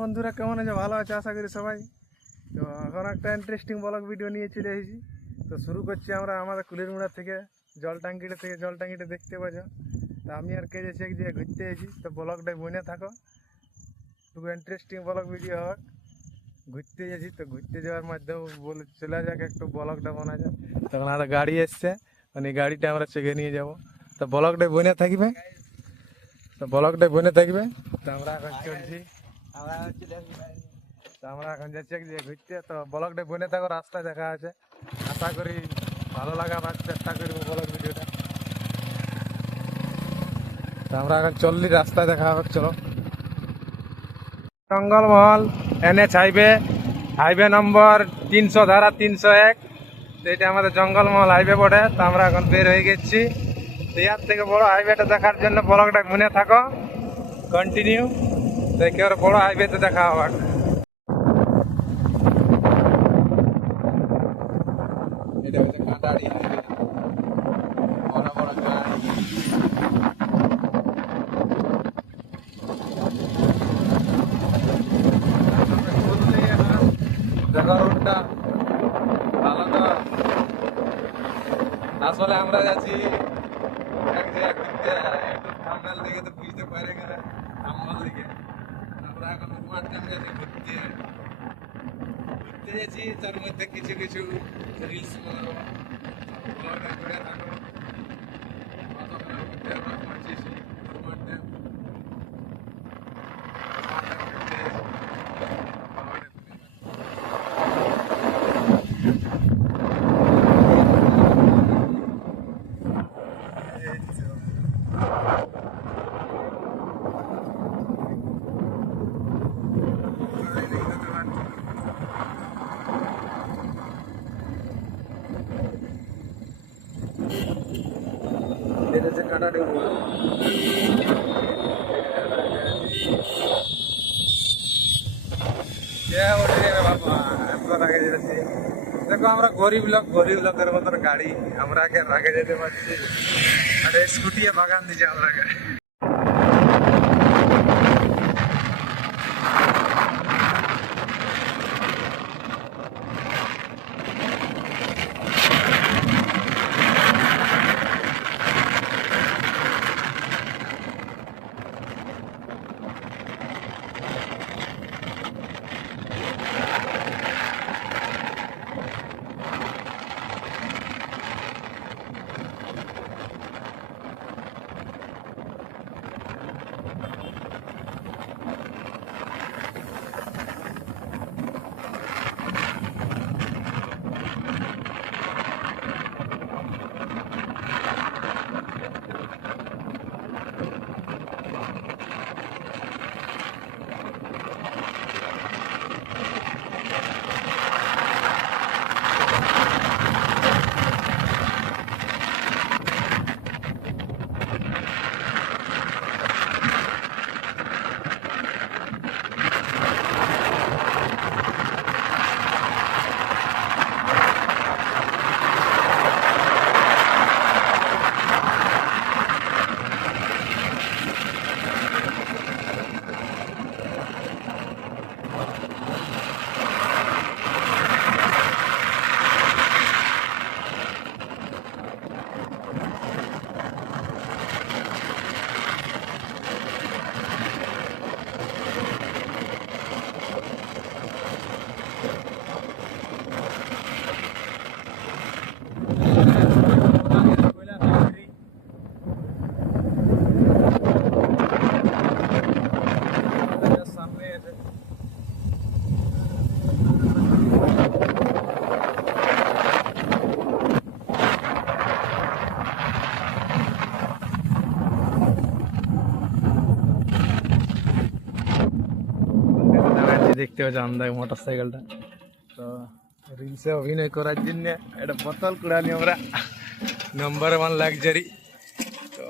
বন্ধুরা কেমন আছে? ভালো আছে আশা করি সবাই। তো এখন একটা ইন্টারেস্টিং ব্লগ ভিডিও নিয়ে চলে এসেছি। তো শুরু করছি আমরা আমাদের কুলিরমুড়া থেকে, জল ট্যাঙ্কিটা দেখতে পাচ্ছ। তো আমি আর কে যাচ্ছি এক জায়গায় ঘুরতে এসেছি। তো ব্লগটাই বনে থাকো, খুব ইন্টারেস্টিং ব্লগ ভিডিও হোক। ঘুরতে যাচ্ছি, তো ঘুরতে যাওয়ার মাধ্যমে বলে চলে যাক একটু ব্লগটা বানা যাক। তখন একটা গাড়ি এসছে, মানে গাড়িটা আমরা চেকে নিয়ে যাব। তো ব্লগটাই বনে থাকবে, তো আমরা এখন চলছি। আমরা এখন যাচ্ছি এক জায়গায় ঘুরতে। তো ব্লগটা বনে থাকো, রাস্তায় দেখা আছে। আশা করি ভালো লাগাবার চেষ্টা করবো ব্লগ ভিডিওটা। তো আমরা এখন চললি, রাস্তায় দেখা হবে, চলো। জঙ্গলমহল NH হাইওয়ে নম্বর 300 ধারা 301। তো এটা আমাদের জঙ্গলমহল হাইওয়ে বটে। তো আমরা এখন বের হয়ে গেছি। তো ইয়ার থেকে বড় হাইওয়েটা দেখার জন্য ব্লগটা মনে থাকো, কন্টিনিউ। তো একেবারে বড় হাইওয়েতে দেখা হবে। এটা হচ্ছে কাটাড়ি হাইওয়ে, বড় বড় গাড়ি। দেখো রোডটা ভালো তো। আসলে আমরা যাচ্ছি এক জায়গায় ঘুরতে, একটু থাম্বনেল দেখে তো বুঝতে পারে গেলে থাম্বনেল দেখে। আমরা এখন মাঠে গেছি ঘুরতে যাচ্ছি। তার মধ্যে কিছু কিছু রিলস বানাবো, ব্লগটা ঘুরে থাকো। কতক্ষণ ঘুরতে আমরা পৌঁছেছি মাঠে। এটা হচ্ছে কাটাড়ি মোড়। দেখো আমরা গরিব লোকের মতন গাড়ি, আমরা আগে যেতে পারছি। আরে স্কুটি বাগান দিচ্ছে আমরা। দেখতে পাচ্ছ আমাদের মোটর সাইকেলটা। তো রিলসে অভিনয় করার জন্য একটা বোতল কুড়ানি আমরা, নাম্বার 1 লাক্সারি। তো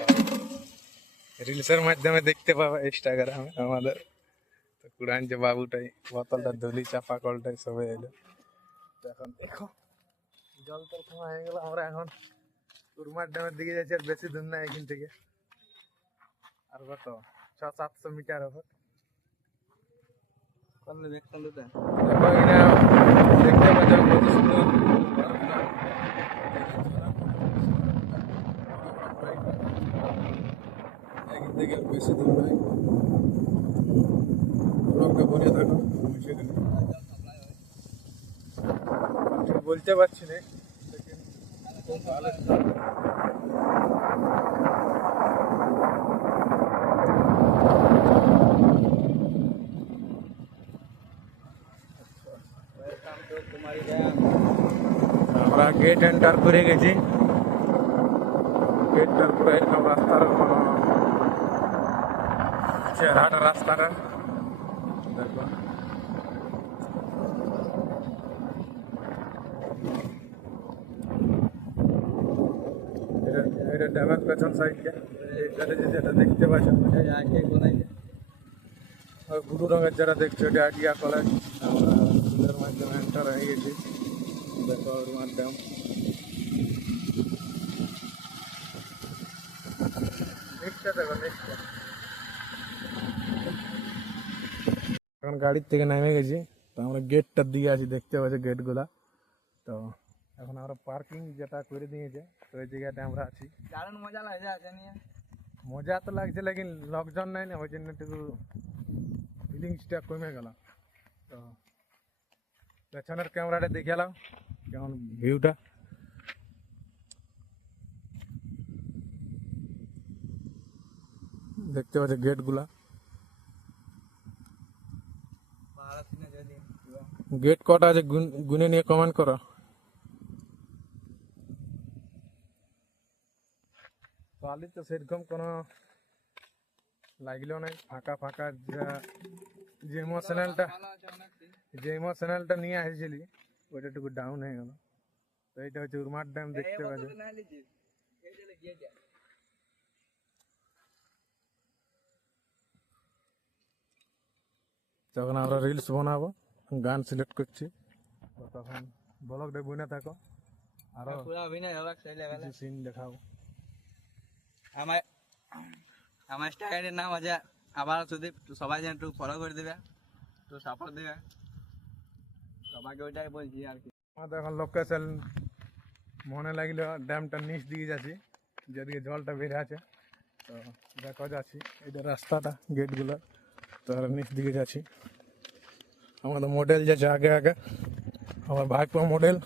রিলসের মাধ্যমে দেখতে পাবো ইনস্টাগ্রামে আমাদের। তো কুড়ানছে বাবুটাই, বোতলটা ধুলি চাপা কলটাই সবাই এলো। তো এখন দেখো জল টল খাওয়া হয়ে গেল, আমরা এখন উরমার ড্যামের দিকে যাচ্ছি। আর বেশি দূর না এখান থেকে, আর কত 600-700 মিটার হবে। দেখো এখানে দেখতে পাচ্ছ কত সুন্দর বরফটা। এখান থেকে আর বেশি দূর নয়, বরফটা বনে থাকো। ঠিক বলতে পারছি না, লেকিন খুব ভালো। আমরা গেট এন্টার করে গেছি। গেটটার পুরো এরকম রাস্তার চেহারাটা রাস্তাটা দেখো। এটা ড্যামের পেছন সাইডটা, এইটাতে যেটা দেখতে পাচ্ছ ব্লু রঙের যারা দেখছো এটা আইডিয়া কলেজ। আমরা স্কুলের মাধ্যমে এন্টার হয়ে গেছি। দেখো রুমার ড্যাম। নেক্সটটা দেখো, নেক্সটটা। এখন গাড়ির থেকে নেমে গেছি, তো আমরা গেটটার দিকে আছি, দেখতে পাচ্ছি গেটগুলা। তো এখন আমরা পার্কিং যেটা করে দিয়েছে, তো ওই জায়গাটা আমরা আছি। দারুণ মজা লাগছে আছে নিয়ে। মজা তো লাগছে, লেকিন লোকজন নাই না, ওই জন্য একটু ফিলিংসটা কমে গেল। তো পেছনের ক্যামেরাটা দেখে এলাম কেমন ভিউটা। দেখতে পাচ্ছি গেটগুলা। গেট কটা আছে গুনে নিয়ে কমেন্ট করো। বালি তো সেরকম কোনো লাগলেও নাই, ফাঁকা ফাঁকা। যে ইমোশনালটা নিয়ে আসছিলি ওইটা একটু ডাউন হয়ে গেল। তো এইটা হচ্ছে উরমার ড্যাম, দেখতে পাচ্ছি। তখন আমরা রিলস বানাবো, গান সিলেক্ট করছি, তো তখন ব্লগটা বুনে থাকো, আরো কিছু সিন দেখাবো। আমার আমার ইনস্টাগ্রামের নাম আছে আবার সুদীপ। তো সবাই যেন একটু ফলো করে দেবে, একটু সাপোর্ট দেবে সবাইকে, ওইটাই বলছি আর কি। আমাদের এখন লোকেশন মনে লাগলো ড্যামটার নিচ দিকে যাচ্ছি, যেদিকে জলটা বেড়ে আছে। তো দেখো যাচ্ছি, এটা রাস্তাটা গেটগুলো, তো নিচ দিকে যাচ্ছি। আমাদের মডেল যাচ্ছে আগে আগে, আমার ভাইপো মডেল।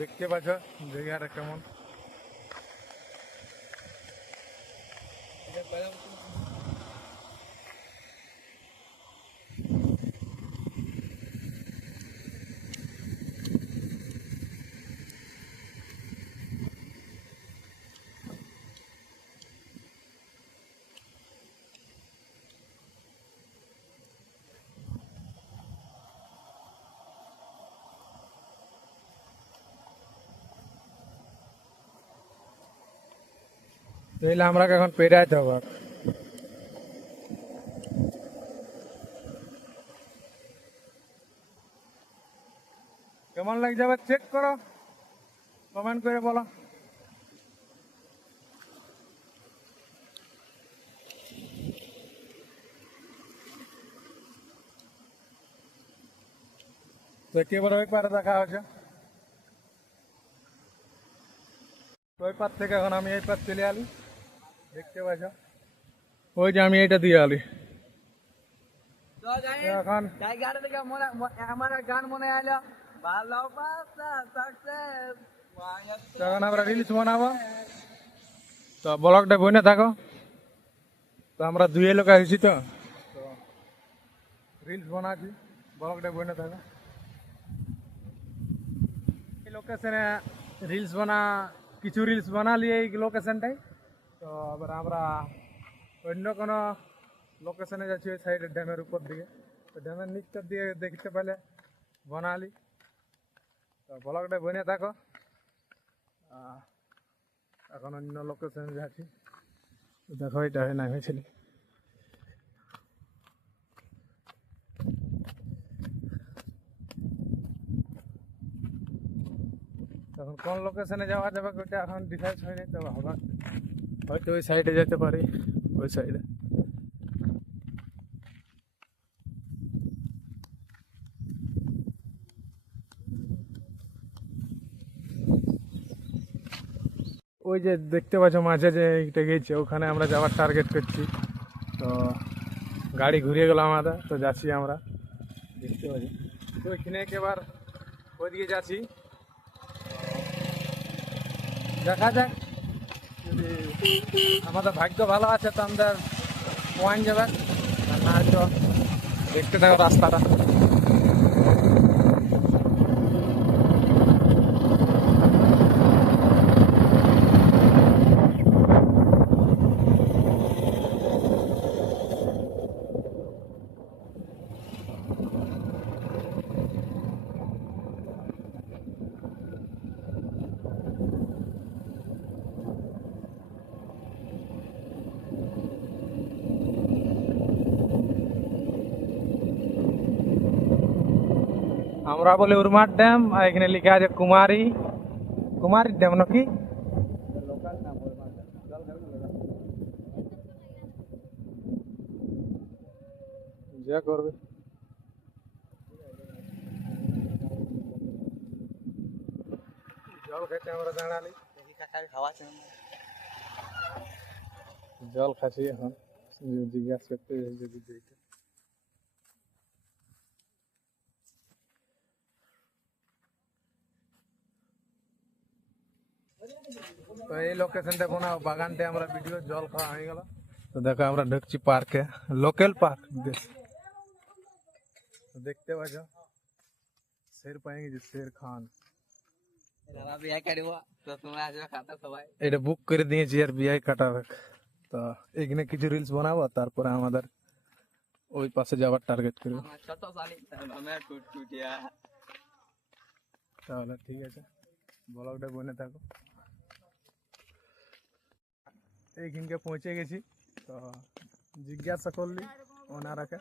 দেখতে পাচ্ছ জায়গাটা কেমন। তাহলে আমরা এখন পেরাইতে হবে। কেমন লাগছে আবার চেক করো, কমেন্ট করে বলো। তো একেবারে ওই পারে দেখা হচ্ছে, ওই পার থেকে এখন আমি এই পার চলে আলি। দেখতে পাচ্ছ ওই যে আমি এইটা দিয়ে আলি এখন। জায়গাটা থেকে আমার গান মনে আইলো, ভালোবাসা সাকসেস। এখন আমরা রিলস বানাবো, তো ব্লগটা বনে থাকো। তো আমরা দুই লোক আসছি, তো রিলস বানাচ্ছি, ব্লগটা বনে থাকো। এই লোকেশনে রিলস কিছু রিলস বানালি এই লোকেশনটাই। তো আবার আমরা অন্য কোনো লোকেশনে যাচ্ছি ওই সাইডে ড্যামের উপর দিকে। তো ড্যামের নিচটার দিকে দেখতে পেলে বানালি, তো ব্লগটা বনে থাকো। এখন অন্য লোকেশনে যাচ্ছি, দেখো এটা নামেছিল। তখন কোন লোকেশনে যাওয়া যাবে ওইটা এখন ডিসাইড হয়নি, তবে হবে হয়তো ওই সাইডে যেতে পারি, ওই সাইডে। ওই যে দেখতে পাচ্ছ মাঝে যে এইটা গেছে, ওখানে আমরা যাওয়ার টার্গেট করছি। তো গাড়ি ঘুরিয়ে গেল আমাদের, তো যাচ্ছি আমরা, দেখতে পাচ্ছি। তো ওইখানে এবার ওইদিকে যাচ্ছি, দেখা যাক যদি আমাদের ভাগ্য ভালো আছে তো আমাদের পয়েন্ট যাবে, আর না তো দেখতে থাকো রাস্তাটা। আমরা বলি উরমার ড্যাম, আর এখানে লেখা আছে কুমারী, কুমারী ড্যাম নাকি লোকাল নাম জল যা করবে। জল খেতে আমরা দাঁড়ালি, খাওয়া জল খাচ্ছি এখন, জিজ্ঞাসা করতে যদি দিতে। তো এই লোকেশনটা কোনো বাগানটা আমরা ভিডিও জল খাওয়া হয়ে গেল। তো দেখো আমরা ঢুকছি পার্কে, লোকাল পার্ক দেখতে পাচ্ছ, শের পাएंगे যে শের খান। বিয়ে কাটবো তো তোমরা আসবে খাতা সবাই। এটা বুক করে দিয়েছি আর বিআই কাটাবে। তো এখানে কিছু রিলস বানাবো, তারপরে আমাদের ওই পাশে যাওয়ার টার্গেট করবো। ছোট সালি আমি টুটুটিয়া। তাহলে ঠিক আছে, ব্লগটা বনে থাকো। এইখানকে পৌঁছে গেছি, তো জিজ্ঞাসা করলি ওনারাকে,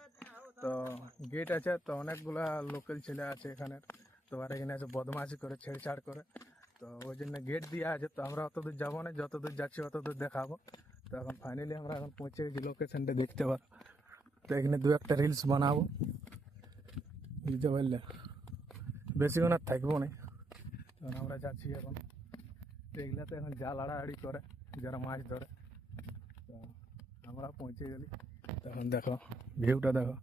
তো গেট আছে, তো অনেকগুলা লোকাল ছেলে আছে এখানে, তো আর এখানে আছে বদমাশি করে, ছেড়ছাড় করে, তো ওই জন্য গেট দেওয়া আছে। তো আমরা অত দূর যাবো না, যত দূর যাচ্ছি অত দূর দেখাবো। তো এখন ফাইনালি আমরা এখন পৌঁছে গেছি লোকেশনটা দেখতে পারো। তো এখানে দু একটা রিলস বানাবো, বুঝতে পারলে, বেশিক্ষণ আর থাকবো না। তখন আমরা যাচ্ছি এখন, তো এগুলাতে এখন জাল আড়াআড়ি করে যারা মাছ ধরে। তো আমরা পৌঁছে গেলি, তখন দেখো ভিউটা দেখো।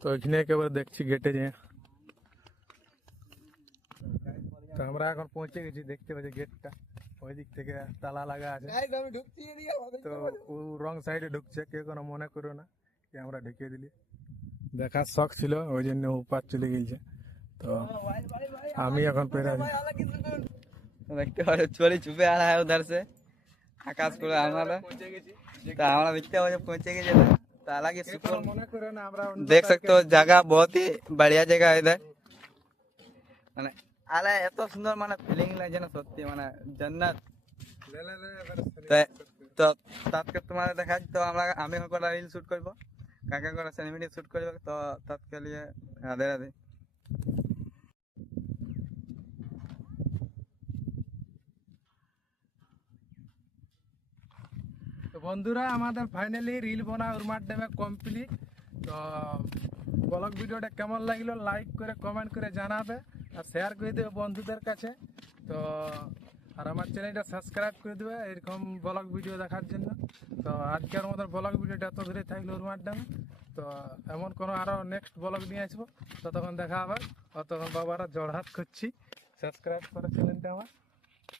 তো এখানে একেবারে দেখছি গেটে যে, তো আমরা এখন পৌঁছে গেছি, দেখতে পাচ্ছি গেটটা ওই দিক থেকে তালা লাগা আছে। তো ও রং সাইডে ঢুকছে, কেউ কোনো মনে করো না যে আমরা ঢুকিয়ে দিলি, দেখার শখ ছিল ওই জন্য উপার চলে গেছে। তো আমি এখন পেরাবি, देखते हो चोरी छुपे आ रहा है उधर से आकाश को हमारा। तो हमारा देखते हो जब पहुंचे गए तो हालांकि सुकून মনে করো না আমরা देख सकते हो। जगह बहुत ही बढ़िया जगह है इधर, মানে আলা এত সুন্দর মানে ফিলিং লাগছে না সত্যি, মানে জান্নাত। তো তাৎকে তোমাদের দেখা, তো আমি কটা রিল শুট করবো, কাকা কটা সিনেমেটিক শুট করবো। তো তাৎকে লিয়ে রাধে রাধে। তো বন্ধুরা আমাদের ফাইনালি রিল বানা উরমার ড্যামে কমপ্লিট। তো ব্লগ ভিডিওটা কেমন লাগলো লাইক করে কমেন্ট করে জানাবে, আর শেয়ার করে দেবে বন্ধুদের কাছে। তো আর আমার চ্যানেলটা সাবস্ক্রাইব করে দেবে এরকম ব্লগ ভিডিও দেখার জন্য। তো আজকের মতো ব্লগ ভিডিওটা এত দূরে থাকলো উরমার ড্যামে। তো এমন কোনো আরও নেক্সট ব্লগ নিয়ে আসবো, ততক্ষণ দেখা আবার। ততক্ষণ বাবারা জড়হাত করছি, সাবস্ক্রাইব করে চ্যানেলটা আমার।